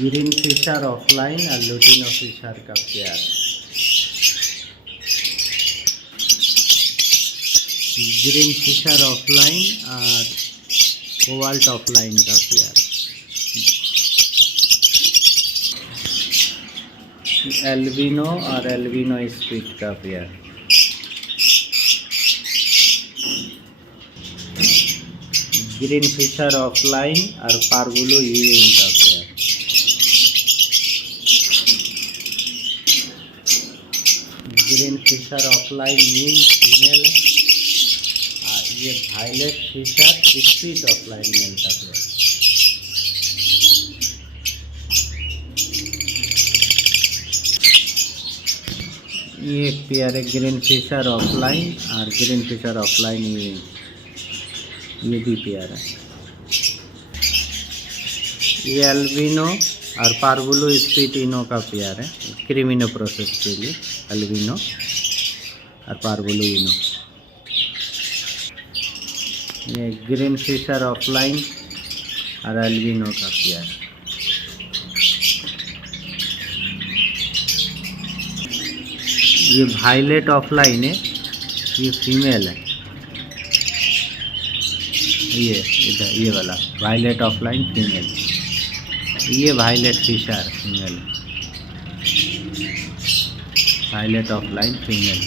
Green Fischer opaline और lutino Fischer का pair. Green Fischer opaline और कोबाल्ट ऑफलाइन का पेयर। एल्बिनो और एल्बिनो स्पीड का पेयर। ग्रीन फिशर ऑफलाइन और पार्बुलो यूरिन का पेयर। ग्रीन फिशर ऑफलाइन मीन फीमेल है और ये violet Fischer split opaline male का पेयर। ये एक पेयर है ग्रीन फिशर ऑफलाइन और ग्रीन फिशर ऑफलाइन ये भी पेयर है। ये एल्बिनो और पार्बुलो स्पीटिनो का पेयर है, क्रीमिनो प्रोसेस के लिए एल्बिनो और पार्बुलो इनो। ये ग्रीन फिशर ऑफलाइन और एल्बिनो का पेयर। ये वायलेट ऑफलाइन है, ये फीमेल है। ये इधर ये वाला वायलेट ऑफलाइन फीमेल। ये violet Fischer female, violet opaline female.